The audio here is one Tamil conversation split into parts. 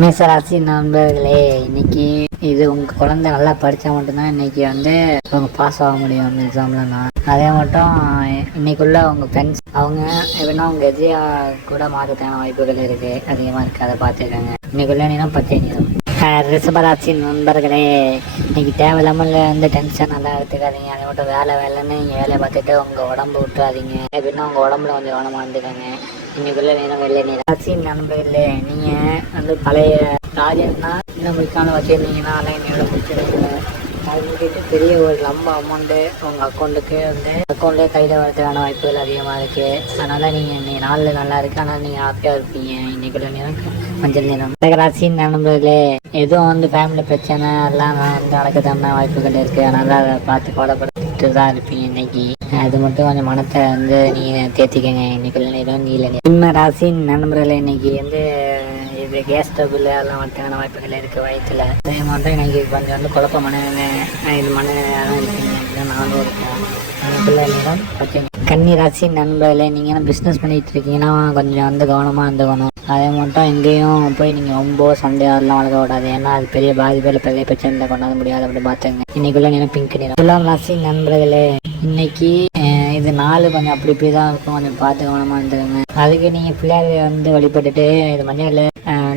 மேசராசி நண்பர்களே இன்னைக்கு இது உங்க குழந்தை நல்லா படிச்சா மட்டும்தான் இன்னைக்கு வந்து அவங்க பாஸ் ஆக முடியும் அந்த எக்ஸாம்லனா அதே மட்டும் இன்னைக்குள்ள உங்க ஃப்ரெண்ட்ஸ் அவங்க எப்படின்னா உங்க எதிரியா கூட மாற்றத்தான வாய்ப்புகள் இருக்கு. அதிகமா இருக்கு அதை பார்த்துக்கோங்க. இன்னைக்குள்ள நீனா பத்தே நீரும் ரிஷபராசி நண்பர்களே இன்னைக்கு தேவையில்லாமல் வந்து டென்ஷன் நல்லா எடுத்துக்காதீங்க. அதை மட்டும் வேலை வேலைன்னு நீங்கள் வேலையை பார்த்துட்டு உங்கள் உடம்பு விட்டுறாதீங்க. எப்படின்னா உங்கள் உடம்புல கொஞ்சம் கவனமாக இருந்துக்கோங்க. இன்னைக்குள்ள நேரம் இல்லை நேரம் ராசி நண்பர்களே நீங்கள் வந்து பழைய ப்ராஜெக்ட்னா இன்னும் முடிக்காமல் வச்சுருந்தீங்கன்னா ஆனால் என்னோட முடிச்சிருக்கீங்க அது முடிக்கிட்டு பெரிய ஒரு லம்ப அமௌண்ட்டு உங்கள் அக்கௌண்ட்டுக்கு வந்து அக்கௌண்ட்லேயே கையில் வரதுக்கான வாய்ப்புகள் அதிகமாக இருக்குது அதனால் நீங்கள் இன்றைக்கி நாளில் நல்லா இருக்கு. ஆனால் நீங்கள் ஹாப்பியாக இருப்பீங்க. இன்னைக்குள்ள நேரம் மஞ்சள் நேரம். ராசின்னு நண்பர்களே எதுவும் வந்து ஃபேமிலி பிரச்சனை எல்லாம் வந்து நடக்கத்தான வாய்ப்புகள் இருக்குது அதனால் அதை பார்த்து கவலைப்பட்டு தான் இருப்பீங்க இன்னைக்கு. அது மட்டும் கொஞ்சம் மனத்தை வந்து நீங்கள் தேர்த்திக்கங்க இன்றைக்குள்ள நேரம் நீல இல்லை இன்னும் ராசி நண்பர்களே இன்றைக்கி வந்து இது கேஸ் ஸ்டவ்வில் அதெல்லாம் வரதுக்கான வாய்ப்புகள் இருக்குது வயிற்றுல அதே மாதிரி இன்னைக்கு கொஞ்சம் வந்து குழப்பமான இது மனதான் இருப்பீங்க அப்படிதான் நானும் இருக்கும் கன்னி ராசி நண்பர்களே நீங்கள் பிஸ்னஸ் பண்ணிட்டு இருக்கீங்கன்னா கொஞ்சம் வந்து கவனமாக இருந்துக்கணும். அதே மட்டும் எங்கேயும் போய் நீங்கள் ரொம்ப சண்டை அதெல்லாம் வளர்க்க விடாது ஏன்னா அது பெரிய பாதிப்பில் பெரிய பிரச்சனை கொண்டாட முடியாது அப்படி பார்த்துங்க இன்னைக்குள்ள நேரம் பிங்க் நிறம் துலாம் ராசி நண்பர்களே இன்னைக்கு இது நாள் கொஞ்சம் அப்படி இப்படி தான் இருக்கும். கொஞ்சம் பார்த்து கவனமாக இருந்துருங்க அதுக்கு நீங்கள் பிள்ளையாரை வந்து வழிபட்டுட்டு இது மஞ்சள்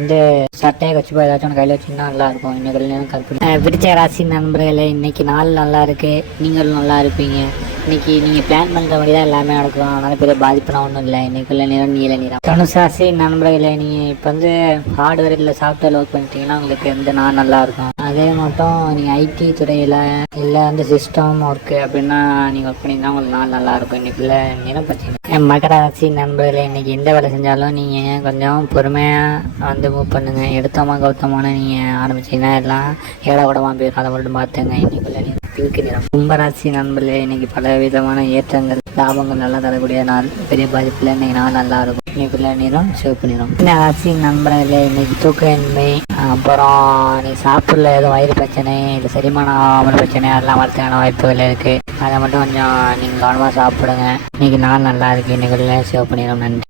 வந்து சட்டையை கட்சி போய் ஏதாச்சும் ஒன்று கையில் வச்சுன்னா நல்லா இருக்கும். இன்னைக்கு நேரம் கற்பனை பிடிச்ச ராசி நண்பர்களே இன்னைக்கு நாள் நல்லா இருக்கு. நீங்களும் நல்லா இருப்பீங்க. இன்னைக்கு நீங்கள் பிளான் மாதிரி தான் எல்லாமே நடக்கும். அதனால பெரிய பாதிப்புலாம் ஒன்றும் இல்லை. இன்னைக்குள்ள நிறம் நீல நிறம். தனுசாசி நண்பர்களே நீங்கள் இப்போ வந்து ஹார்ட்வேர் இல்லை சாஃப்ட்வேர் ஒர்க் பண்ணிட்டீங்கன்னா உங்களுக்கு வந்து நான் நல்லா இருக்கும்? அதே மட்டும் நீங்கள் ஐடி துறையில் இல்லை வந்து சிஸ்டம் ஒர்க்கு அப்படின்னா நீங்கள் ஒர்க் பண்ணிங்கன்னா உங்களுக்கு நாள் நல்லா இருக்கும். இன்னைக்குள்ள நிறம் பார்த்தீங்கன்னா. மகர ராசி நண்பர்களே இன்னைக்கு எந்த வேலை செஞ்சாலும் நீங்கள் கொஞ்சம் பொறுமையாக வந்து மூவ் பண்ணுங்கள் எடுத்தோமா கௌத்தமான நீங்கள் ஆரம்பிச்சீங்கன்னா எல்லாம் ஏழை கூடமா போயிடும் அதை மட்டும் பார்த்துங்க. இன்னைக்குள்ள பிங்க் நிறம் கும்பராசி நண்பர்களே இன்னைக்கு பல விதமான ஏற்றங்கள் லாபங்கள் நல்லா தரக்கூடிய நாள். பெரிய பாதிப்பில் இன்னைக்கு நாள் நல்லா இருக்கும். இன்னைக்குள்ள நிறம் சிவப்பு நிறம். இந்த ராசி நண்பர்களே இன்னைக்கு தூக்கமின்மை அப்புறம் நீ சாப்பிடல எதுவும் வயிறு பிரச்சனை இல்லை செரிமானம் ஆகாமல் பிரச்சனை அதெல்லாம் வரதுக்கான வாய்ப்புகள் இருக்குது அதை மட்டும் கொஞ்சம் நீங்கள் கவனமாக சாப்பிடுங்க. இன்னைக்கு நாள் நல்லா இருக்கு. இன்னைக்குள்ள சிவப்பு நிறம். நன்றி.